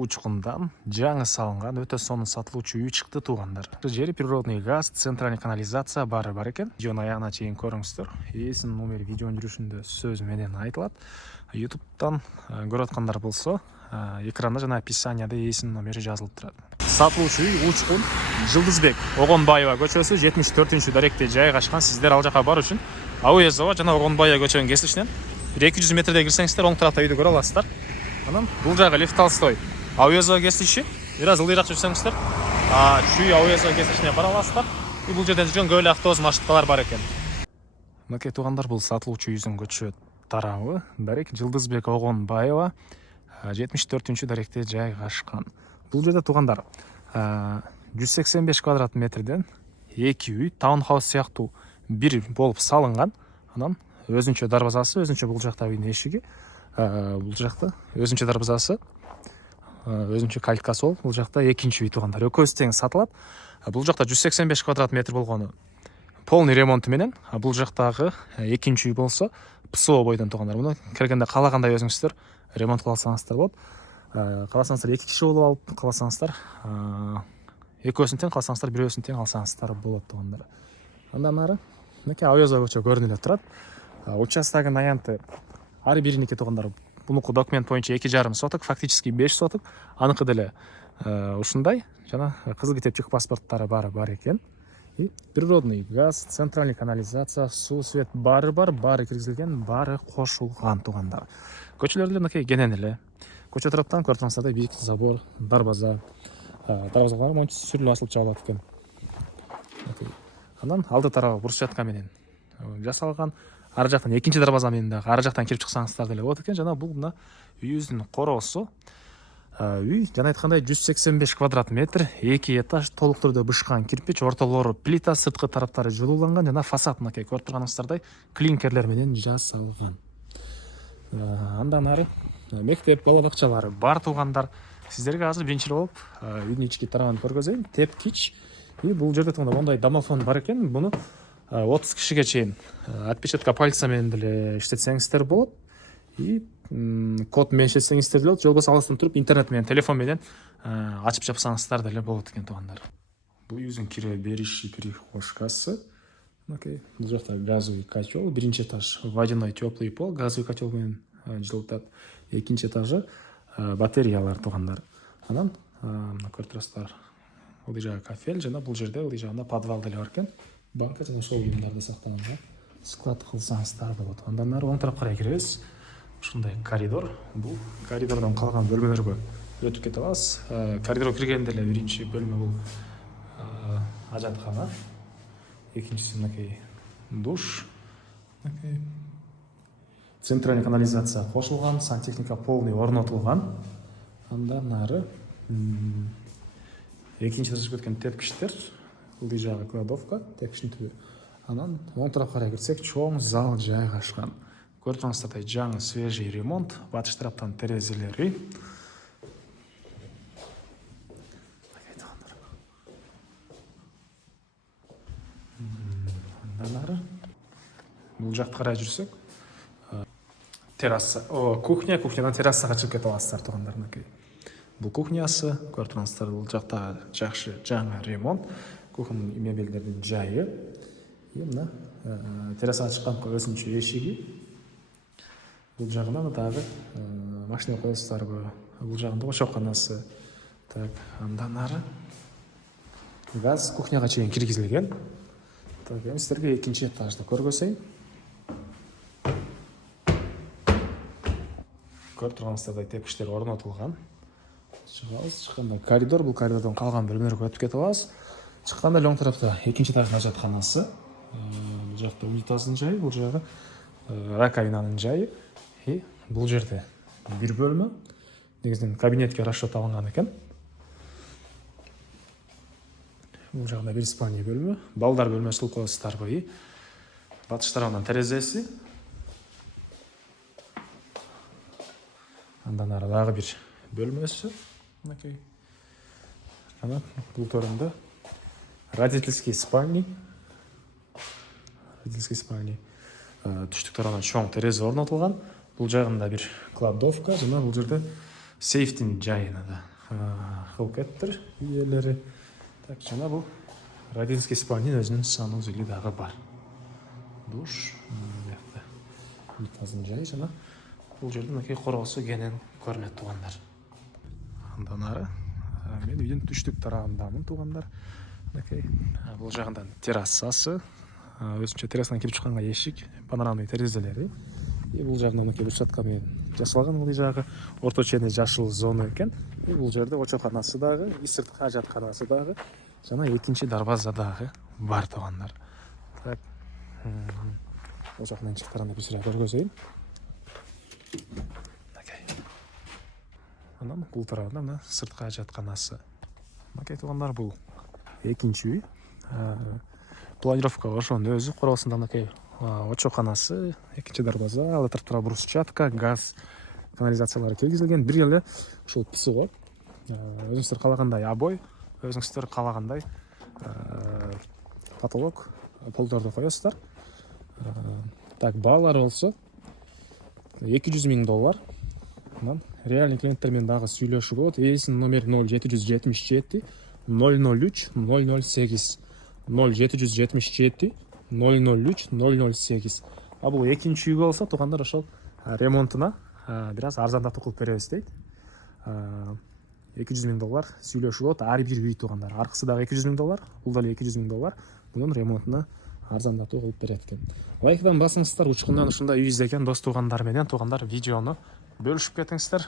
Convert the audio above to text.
учкундан жаңы салынган өтө сонун сатылуучу үй чыкты туугандар. Жери природный газ, центральный канализация баары бар экен. Видеону аягына чейин көрүңүздөр. Эсинин номери видеонун жүрүшүндө сөз менен айтылат. YouTube'дан көрүп аткандар болсо, экранда жана описанияда эсинин номери жазылып турат. Сатылуучу үй Учкун, Жылдызбек Огонбаева көчөсү 74-даректе жайгашкан. Сиздер ал жака баруу үчүн Ауезова жана Огонбаева көчөнүн кесилишинен 200 метрдей кирсеңиздер оң тарапта үйдү көрө аласыздар. Анан бул жагы Лев Толстой Ауезова кесилиши. Бир аз ылдыйраак жүрсөңүздөр, чүй Ауезова кесилишине бара аласыздар. Бул жерден жүргөн көп эле автобус маршруткалар бар экен. Мынакей туугандар, бул сатылуучу үйдүн көчө тарабы. Дарек Жылдызбек Огонбаева 74-даректе жайгашкан. Бул жерде туугандар 185 квадрат метрден 2 үй таунхаус сыяктуу бир болуп салынган. Анан өзүнчө дарбазасы, өзүнчө бул жакта үйдүн эшиги, бул жакта өзүнчө дарбазасы, өзүнчө калиткасы болуп, бул жакта экинчи үй туугандар. Экөөсү тең сатылат. Бул жакта 185 квадрат метр болгону полный ремонту менен, бул жактагы экинчи үй болсо ПСО бойдон туугандар. Муну келгенде калагандай өзүңүздөр ремонт кыла алсаңыздар болот. Каласаңыздар 2 киши болуп алып, каласаңыздар экөөсүн тең, каласаңыздар бирөөсүн тең алсаңыздар болот туугандар. Андан ары мынакей Ауезова көчө көрүнүп эле турат. Участогунун аянты ар бириники туугандар. Бунуку документ боюнча 2,5 соток, фактически 5 соток. Аныкы деле ушундай. Жана кызыл китепчик паспорттары бар экен. И природный газ, центральный канализация, суу, свет баары бар, баары киргизилген, баары кошулган туугандар. Көчөлөрдө мынакей кенен эле. Көчө тараптан көрсөңүздөр бийик забор, дарбаза. Дарбазалар монча сүрүлүп асылып чабылат экен. Анан алды тарабы брусчатка менен жасалган. Ар жактан экинчи дарбаза менен дагы ар жактан кирип чыксаңыздар деле болот экен. Жана бул мына үйүбүздүн короосу. Үй жана айткандай 185 квадрат метр, 2 этаж, толук түрдө бышкан кирпич, ортолору плита, сырткы тараптары жылууланган жана фасад мынакей көрүп турганыңыздардай клинкерлер менен жасалган. Андан ары мектеп, бала бакчалары бар туугандар. Сиздерге азыр биринчи болуп үйдүн ички тарабын көргөзөйүн. Тепкич. И бул жерде тууганда мондай домофон бар экен. Буну 30 кишиге чейин отпечатка пальца менен деле иштетсеңиздер болот. И код менен иштетсеңиздер деле болот. Же болбосо алыстан туруп интернет менен, телефон менен ачып жапсаңыздар деле болот экен туугандар. Бул үйдүн кире бериши прихожкасы. Окей. Бул жакта газовый котел, биринчи этаж водяной теплый пол, газовый котел менен жылытат. Экинчи этажы батареялар туугандар. Анан көрүп турасыздар. Бул жагы кафель жана бул жерде бул жагында подвал деле бар экен. Банка жана ошол буюмдарды сактаганга склад кылсаңыздар болот. Андан ары оң тарапка карай киребиз. Ушундай коридор. Бул коридордон калган бөлмөлөргө өтүп кете алабыз. Коридорго киргенде эле биринчи бөлмө бул ажаткана. Экинчиси мынакей душ. Центральный канализация кошулган, сантехника полный орнотулган. Андан ары экинчи этажга өткөн тепкичтер. Бул жагы кладовка, тепкичтин түбү. Анан оң тарапка карай кирсек, чоң зал жайгашкан. Көрүп турсаңыздар, жаңы свежий ремонт, батыш тараптан терезелери. Андан ары бул жакка карай жүрсөк, терраса, кухнядан террасага чыгып кете аласыздар туугандар. Бул кухнясы, көрүп турсаңыздар, бул жакта жакшы жаңы ремонт, кухнянын мебелдердин жайы. И мына террасага чыккан өзүнчө эшиги. Бул жагында дагы машина коесуздарбы, бул жагында ошоканасы. Так, андан ары газ кухняга чейин киргизилген. Так, эми сиздерге экинчи этажды көргөзөйүн. Көрүп турганыңыздардай тепкичтер орнотулган. Чыгабыз, чыкканда коридор, бул коридордон калган бөлмөлөргө өтүп кете алабыз. Чыкканда оң тарапта экинчи этаждын ажатканасы. Бул жакта унитаздын жайы, бул жагы раковинанын жайы. И бул жерде бир бөлмө, негизинен кабинетке расчет алынган экен. Бул жагында бир спальня бөлмө, балдар бөлмөсү болуп коесуздарбы. Батыш тарабынан терезеси. Андан ары дагы бир бөлмөсү. Мынакей. Анан бул төрүндө родительский спальня. Түштүк тарабынан чоң терезе орнотулган. Бул жагында бир кладовка жана бул жерде сейфтин жайына да кылып кетиптир иелери. Так, жана бул родительский спальнянын өзүнүн санузели дагы бар. Душ, бuyакта унитаздын жайы жана бул жерде мынакей короосу кенен көрүнөт туугандар. Андан ары мен үйдүн түштүк тарабындамын туугандар. Мынакей бул жагында террасасы, өзүнчө террасадан кирип чыкканга эшик, панорамный терезелери. И бул жагында мынакей брусчатка менен жасалган бул жагы орто чене жашыл зона экен. И бул жерде очоканасы дагы, сырткы ажатканасы дагы жана экинчи дарбаза дагы бар туугандар. Так. Бул жактан чыктырганда бир сыйра көргөзөйүн. Анан бул тарабында мына сырткы ажатканасы. Мынакей туугандар, бул экинчи үй. Планировка ошонун өзү, короосунда мынакей очоканасы, экинчи дарбаза, ал тарапта брусчатка, газ, канализациялары киргизилген. Бир эле ушул псо, өзүңүздөр каалагандай обой, өзүңүздөр каалагандай потолок, полдорду коесуздар. Так, баалары болсо $200,000. Анан реальный клиенттер менен дагы сүйлөшүп болот. Эсинин номери 0777 003 008 0777 003 008. А бул экинчи үй болсо туугандар ошол ремонтуна бир аз арзандатуу кылып беребиз дейт. $200,000 сүйлөшүп болот ар бир үй туугандар. Аркысы дагы $200,000, бул дагы $200,000. Мунун ремонтуна арзандатуу кылып берет экен. Лайктан басыңыздар, учкундан ушундай үй издеген дос туугандар менен туугандар видеону бөлүшүп кетиңиздер.